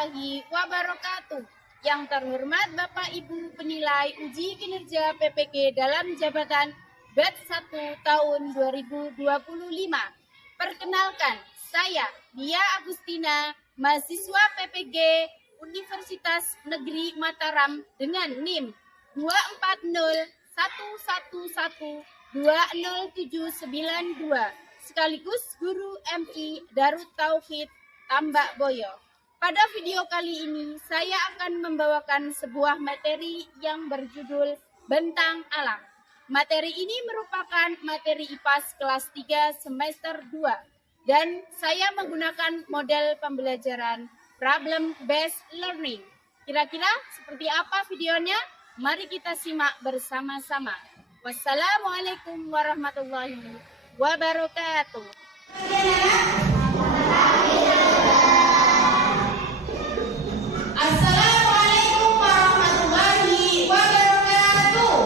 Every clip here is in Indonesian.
warahmatullahi wabarakatuh. Yang terhormat Bapak Ibu penilai uji kinerja PPG dalam jabatan batch 1 tahun 2025. Perkenalkan, saya Dia Agustina, mahasiswa PPG Universitas Negeri Mataram dengan NIM 24011200792 sekaligus guru MI Darut Tauhid Tambak Boyo. Pada video kali ini saya akan membawakan sebuah materi yang berjudul Bentang Alam. Materi ini merupakan materi IPAS kelas 3 semester 2 dan saya menggunakan model pembelajaran problem based learning. Kira-kira seperti apa videonya? Mari kita simak bersama-sama. Wassalamualaikum warahmatullahi wabarakatuh. Assalamualaikum warahmatullahi wabarakatuh.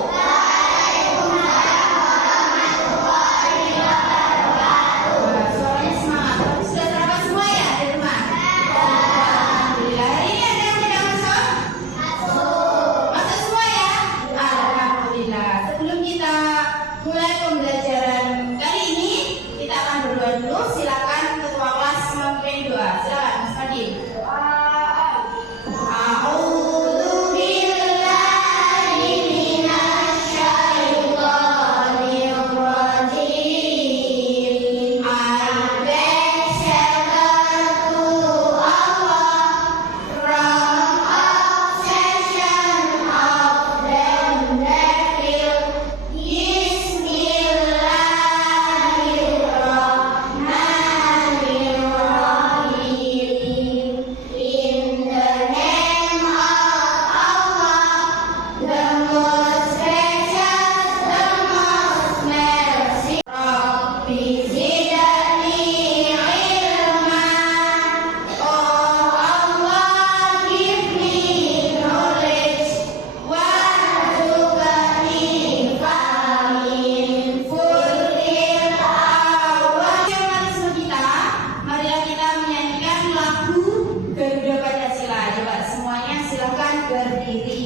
Suaranya semangat. Sudah sarapan semua ya di rumah? Alhamdulillah. Hari ini ada yang tidak masuk? Masuk semua ya? Alhamdulillah. Sebelum kita mulai pembelajaran kali ini, kita akan berdoa dulu. Silakan ketua kelas memimpin doa. Silakan Mas Fadil. Berdiri.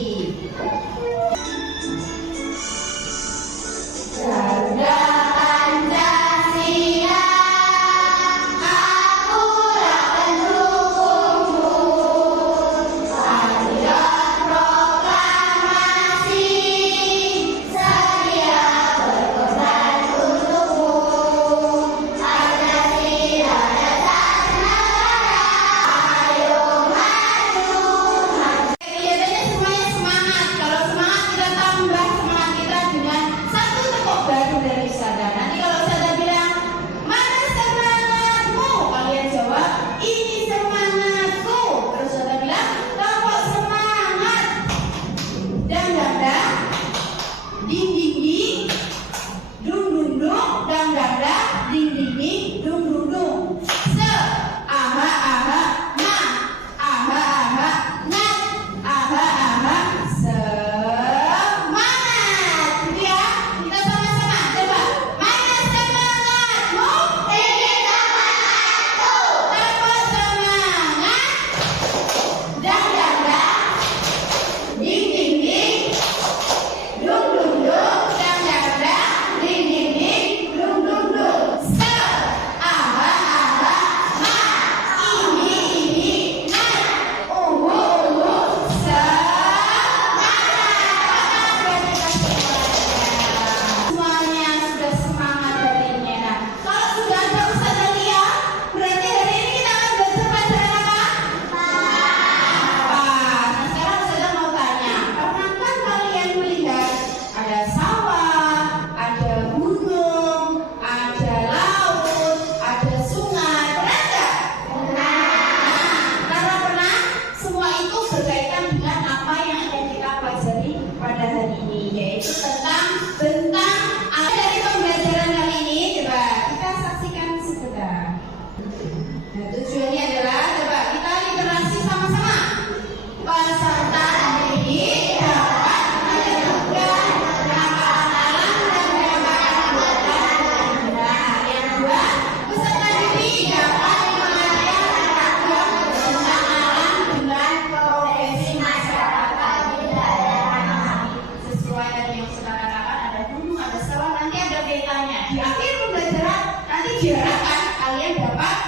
diharapkan kalian dapat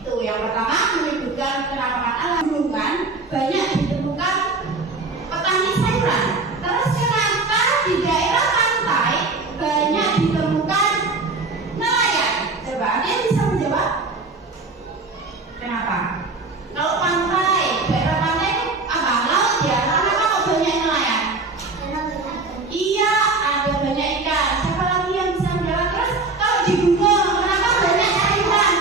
tuh yang pertama menyebutkan penampakan alam. Gunungan banyak ditemukan petani sayuran. Terus kenapa di daerah pantai banyak ditemukan nelayan? Coba ada yang bisa menjawab? Kenapa? Kalau pantai, daerah pantai itu apa? Laut ya. Kenapa kok banyak nelayan? Iya, ada banyak ikan. Siapa lagi yang bisa menjawab? Terus kalau di gunung, kenapa banyak sayuran?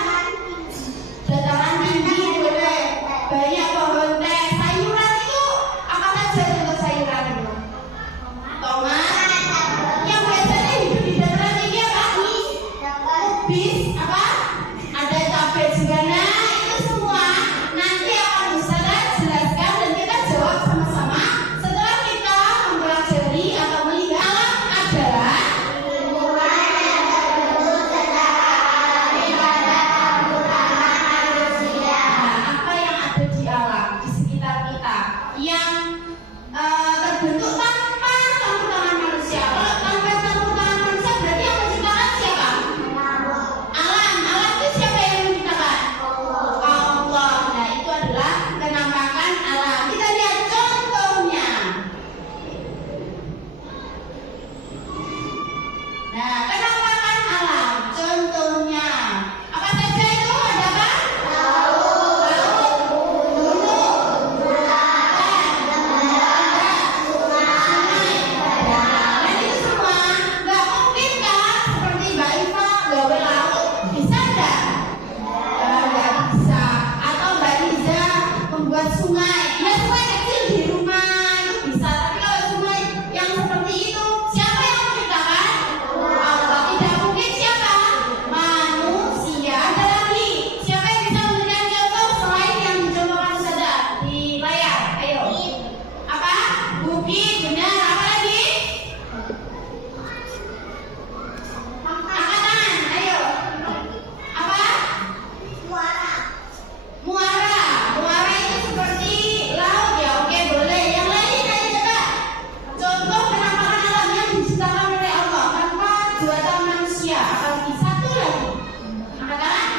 Dataran tinggi boleh. Banyak pohon teh. Sayuran itu apa saja untuk sayuran itu? Tomat. Yang biasanya hidup di dataran tinggi apa? Bis apa? Ada cabai juga. Nah, itu semua nanti akan Ustazah jelaskan dan kita jawab sama-sama setelah kita mempelajari atau melihat alam adalah apa yang ada di alam di sekitar kita yang terbentuk tanpa campur tangan manusia. Kalau tanpa campur tangan manusia berarti yang menciptakan siapa? Alam itu siapa yang menciptakan? Allah. Nah, itu adalah penampakan alam. Kita lihat contohnya. Nah, penampakan alam contohnya apa saja itu? Ada apa? Laut, gunung, sungai. Dan itu semua nggak mungkin kan seperti Mbak Iva gawe laut, bisa nggak? Nggak bisa. Atau Mbak Liza membuat sungai. Ya sungai kecil di rumah itu bisa. Tapi kalau sungai yang seperti itu siapa yang menciptakan? Allah. Tidak mungkin siapa? Manusia. Ada lagi. Siapa yang bisa memberikan contoh selain yang dicontohkan saja di layar? Ayo. Apa? Bukit. Benar. Apa lagi? Angkat tangan. Ayo. Apa? Muara. Muara itu seperti laut ya. Oke, boleh. Yang lain ayo coba. Contoh penampakan alam yang diciptakan oleh Allah tanpa buatan manusia. Apalagi satu lagi. Angkat tangan.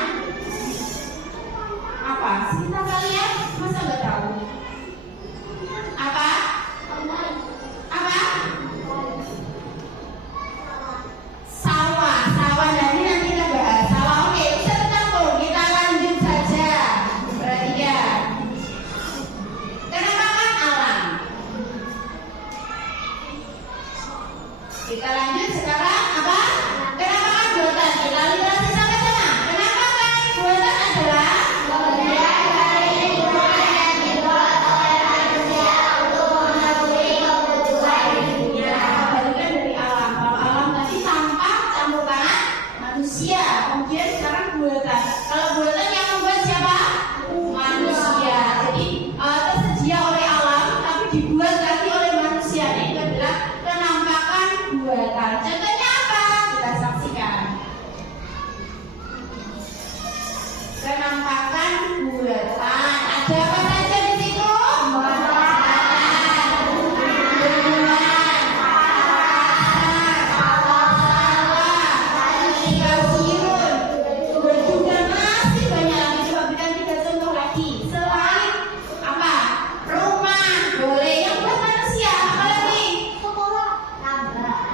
Apa? Sekitar kalian masa nggak tahu? Apa? Apa? Sawah. Sawah nanti kita bahas. Sawah. Oke, bisa tercampur. Kita lanjut saja. Perhatikan. Penampakan alam. Kita lanjut sekarang apa? Penampakan buatan. Kita lihat sama-sama. Penampakan buatan adalah kebalikan dari alam. Kalau alam tadi tanpa campur tangan manusia, kemudian sekarang buatan. Kalau buatan yang membuat siapa? Manusia. Jadi tersedia oleh alam, tapi dibuat lagi oleh manusia. Nah, itu adalah penampakan buatan. Contohnya apa? Kita saksikan. Penampakan buatan. Ada apa saja di situ? Dan masih banyak lagi. Coba berikan 3 contoh lagi. Selain apa? Rumah boleh. Yang buat manusia apa lagi?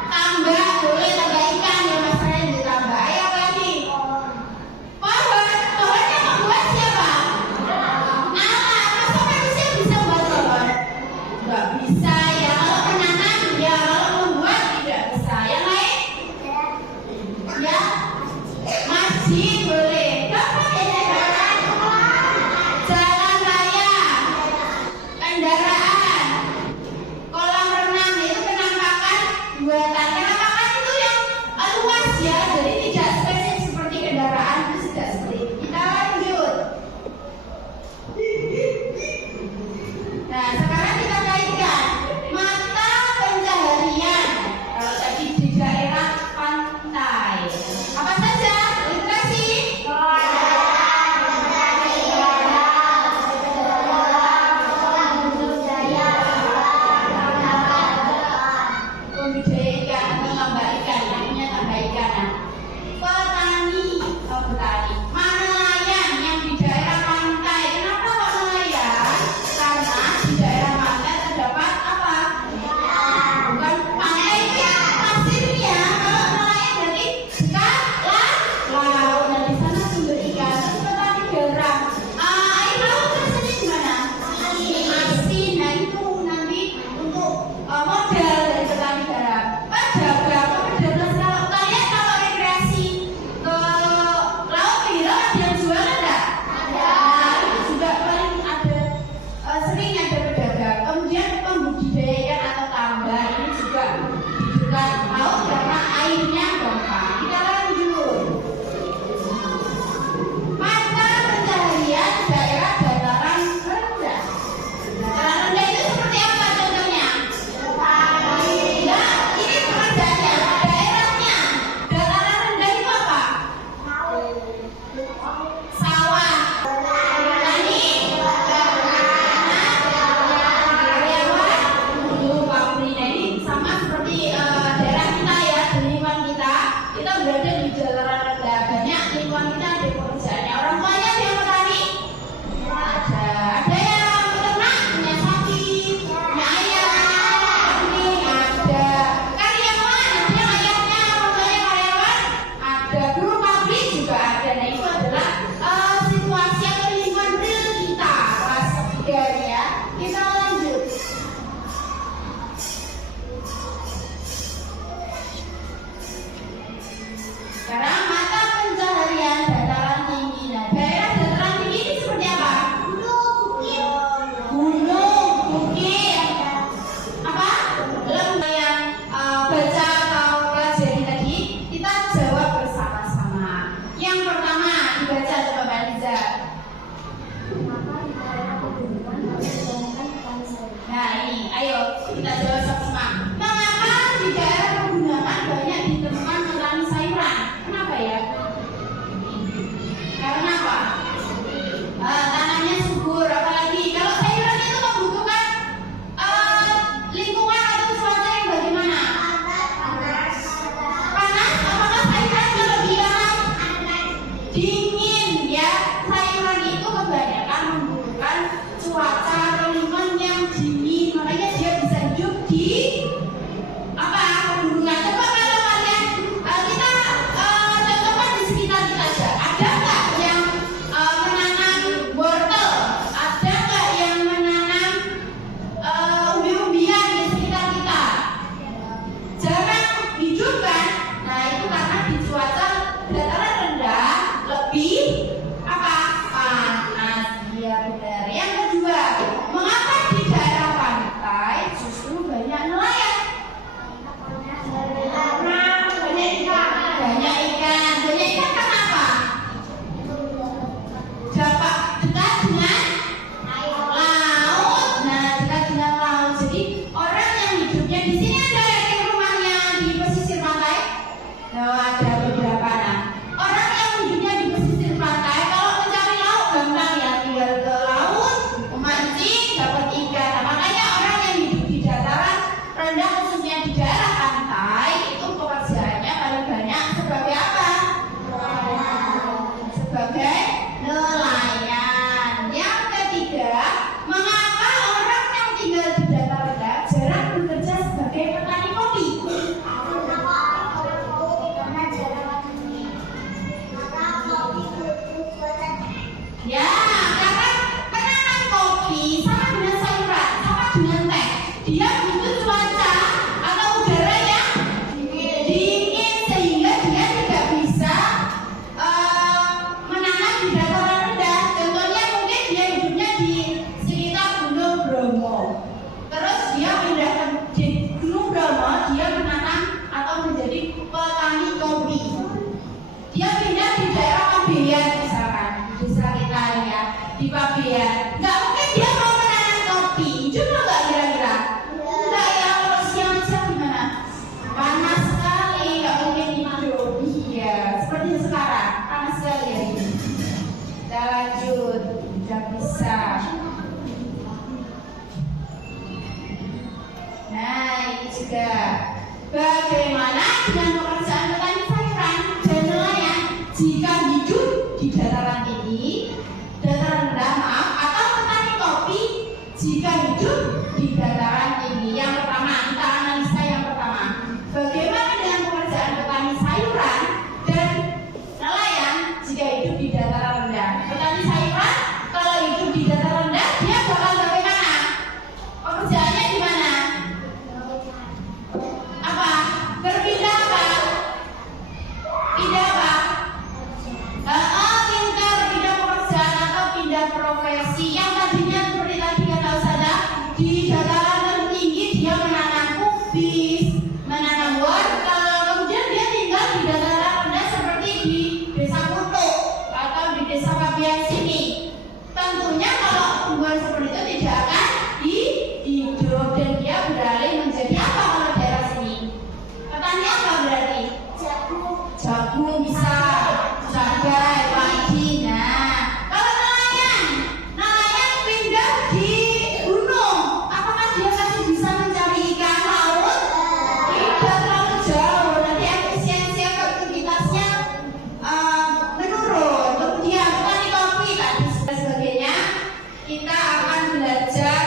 Tambak boleh. Tambak ikan ya Mas Ren. Ditambah. Ayo apa lagi? Pohon. Pohon yang membuat siapa? Alam. Masa manusia bisa membuat pohon? Nggak bisa ya. Kalau menanam ya. Kalau membuat tidak bisa. Yang lain? Ya. Masjid boleh. Gampang ya. Jalan raya. Kendaraan. Kolam renang itu penampakan buatan. Penampakan itu yang luas ya. Jadi tidak spesifik seperti kendaraan. Itu tidak seperti itu. Kita lanjut. Nah, sekarang kita kaitkan mata pencaharian. Kalau tadi di daerah pantai, apa saja? Literasi. sekitar kita aja. Ada nggak yang menanam wortel? Ada nggak yang menanam umbi-umbian di sekitar kita? Jarang hidup kan? Nah itu karena di cuaca dataran rendah lebih apa? Panas. Iya benar. Yang kedua, mengapa di daerah pantai justru banyak nelayan? Banyak ikan. Banyak ikan kenapa? Dapat dekat dengan laut. Nah, dekat dengan laut. Jadi orang yang hidupnya di sini ada yang rumahnya di pesisir pantai. Nah, ada beberapa. Nah, orang yang hidupnya di pesisir pantai kalau mencari laut gampang ya, tinggal ke laut, memancing, dapat ikan. Nah, makanya orang yang hidup di dataran rendah khususnya di daerah pantai itu pekerjaannya paling banyak sebagai apa? Sebagai nelayan. Yang ketiga, mengapa orang yang tinggal di daerah rendah jarang bekerja sebagai petani kopi? Ya, karena menanam kopi sama dengan sayuran, sama dengan teh. Dia butuh cuaca atau udara yang dingin sehingga dia tidak bisa menanam di dataran rendah. Contohnya mungkin dia hidupnya di sekitar Gunung Bromo. Terus dia pindah di Gunung Bromo, dia menanam atau menjadi petani kopi. Dia pindah di daerah Pabean misalkan, di desa kita ya, di Pabean. Nggak mungkin dia mau menanam kopi, cuma nggak kira-kira? Enggak ya, kalau siang-siang gimana? Panas sekali, nggak mungkin hidup. Iya, seperti sekarang, panas sekali ya ini. Kita lanjut, udah bisa. Nah, ini juga. Bagaimana dengan pekerjaan petani sayuran dan nelayan jika hidup di dataran tinggi, dataran rendah maaf, atau petani kopi jika hidup di dataran tinggi? Yang pertama, kita analisa yang pertama. Bagaimana dengan pekerjaan petani sayuran dan nelayan jika hidup di dataran rendah? Petani sayuran kalau hidup di dataran rendah dia bakal bagaimana? Pekerjaannya di mana? Apa? Berpindah apa? Pindah apa? Pindah pekerjaan atau pindah profesi. Yang tadinya seperti tadi kata Ustazah, di dataran tinggi dia menanam kubis, menanam wortel, kemudian dia tinggal di dataran rendah seperti di Desa Kutuk atau di Desa Pabean sini. Tentunya kalau hubungan seperti itu tidak akan hidup dan dia beralih menjadi apa kalau daerah sini? Petani apa berarti? Jagung bisa, jagai, padi. Nah, kalau nelayan pindah di gunung, apakah dia masih bisa mencari ikan laut? Tidak terlalu jauh, nanti efisiensi aktivitasnya menurun. Kemudian petani kopi tadi dan sebagainya, kita akan belajar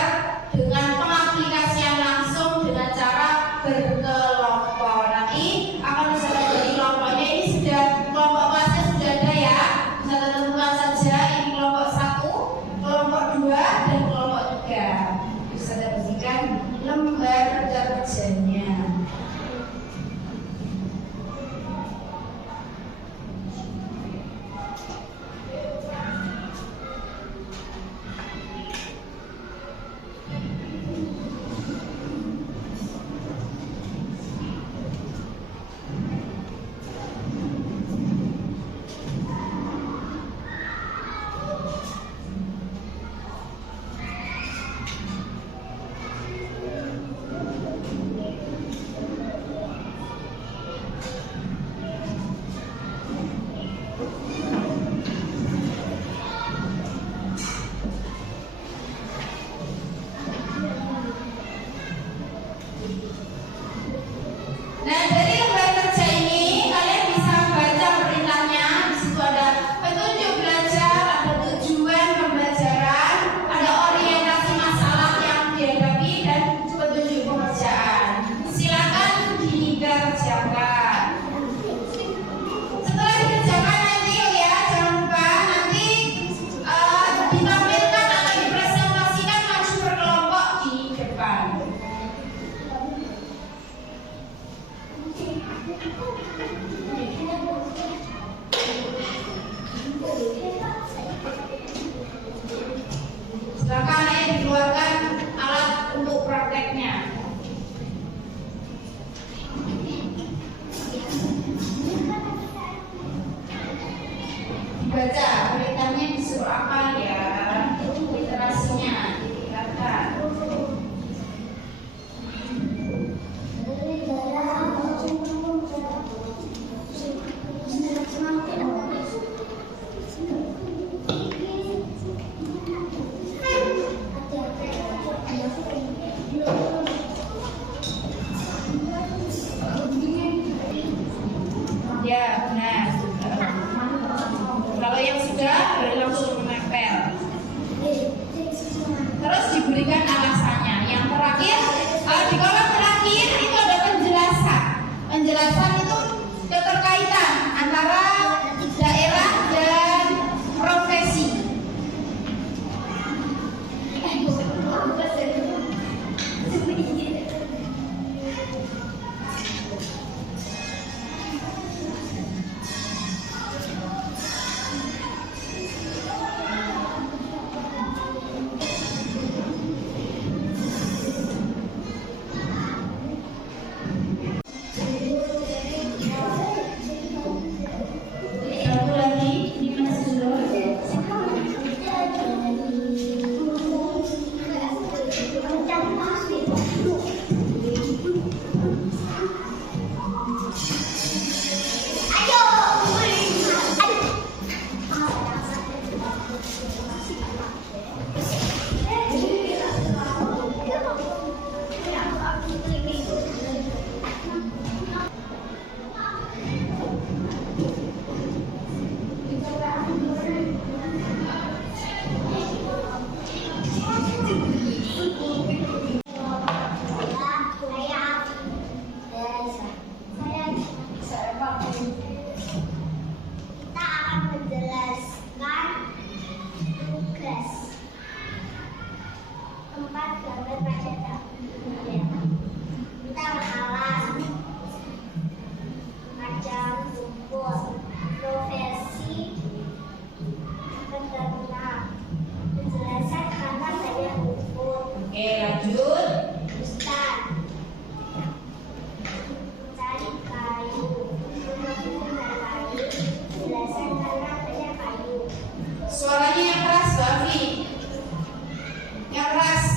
Dibaca perintahnya disuruh apa ya? Literasinya ditingkatkan. Ya, benar. Kalau yang sudah boleh langsung menempel. Terus diberikan alasannya. Yang terakhir, di kolom terakhir itu ada penjelasan. Penjelasan itu keterkaitan antara daerah dan profesi. Satu lagi, ini masih dulu. Kita akan menjelaskan tugas tempat gambar pada tabel. Kita alam, macam rumput, profesi, peternak, penjelasan karena banyak rumput. Oke, lanjut. Ustaz, cari kayu, menggunakan kayu, penjelasan karena banyak kayu. Suaranya yang keras, Bafi. Yang keras.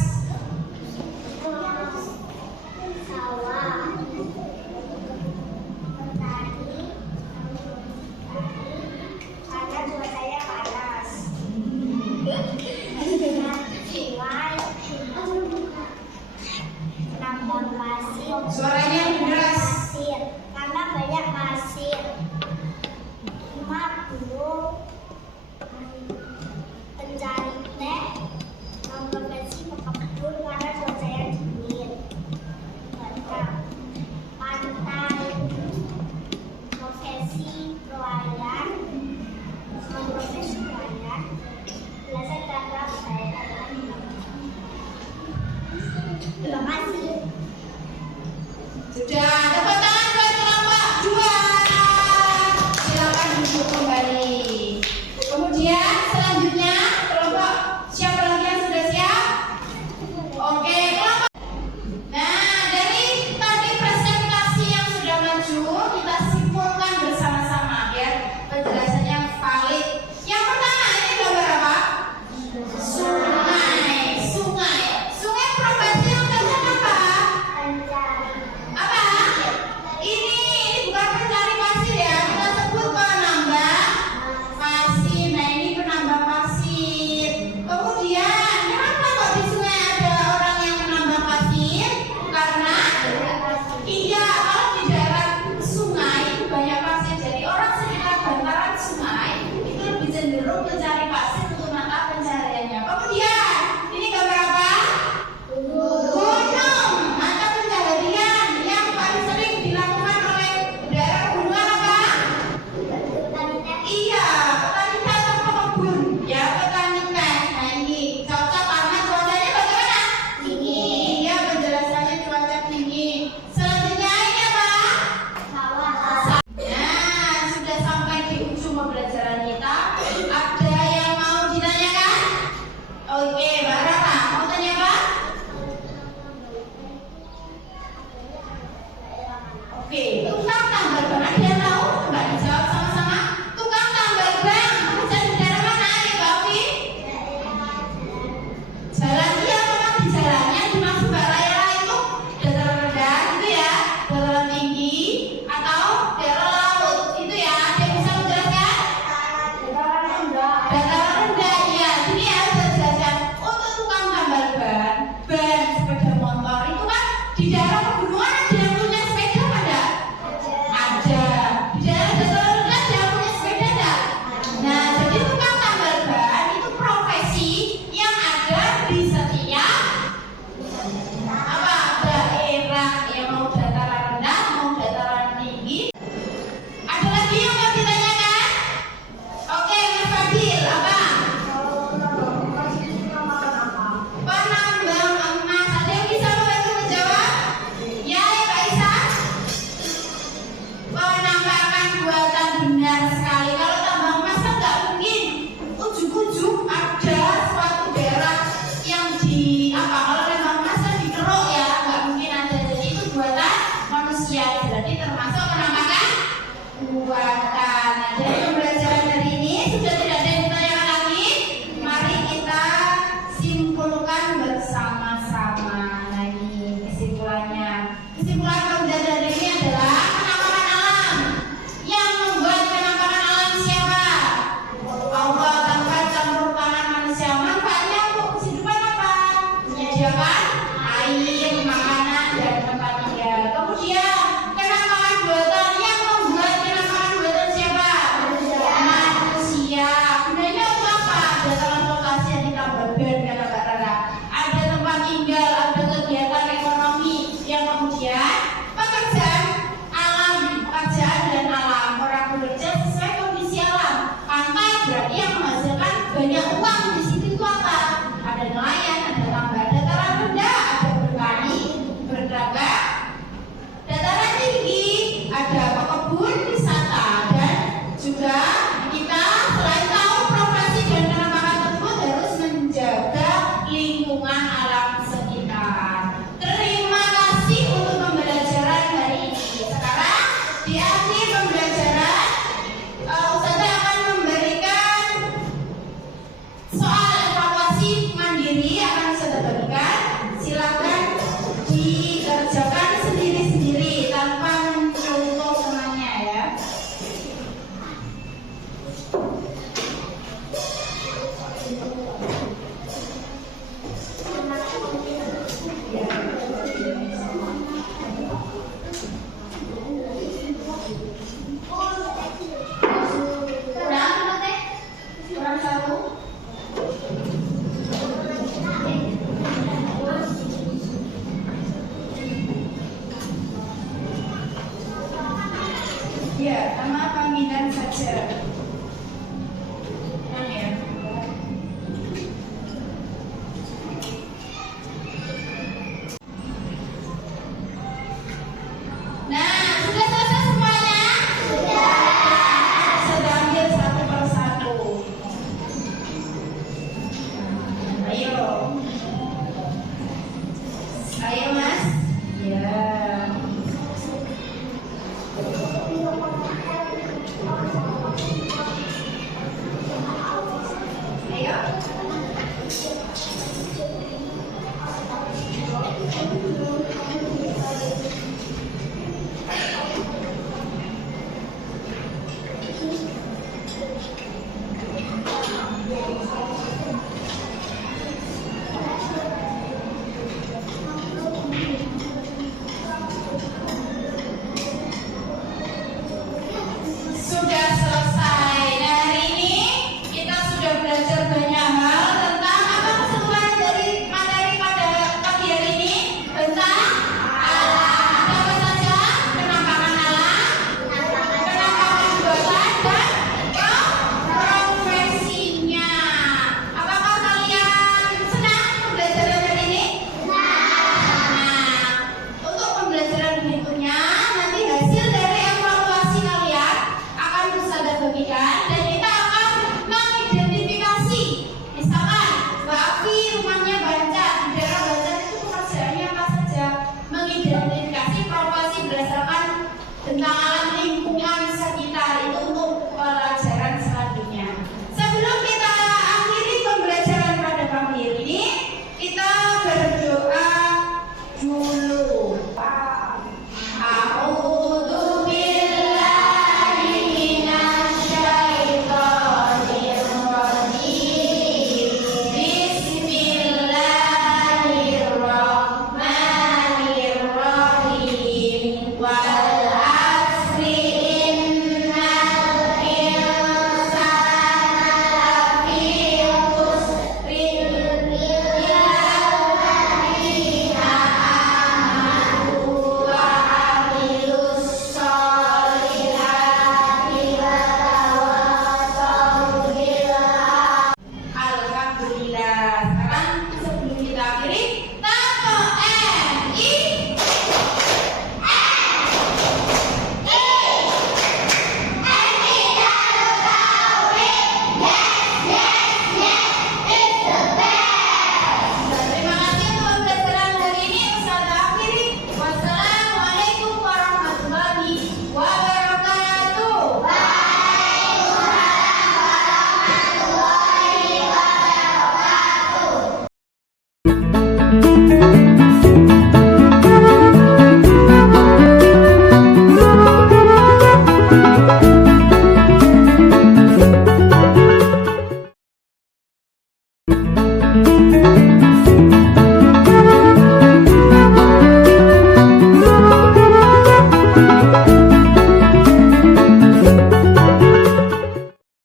Mengerjakan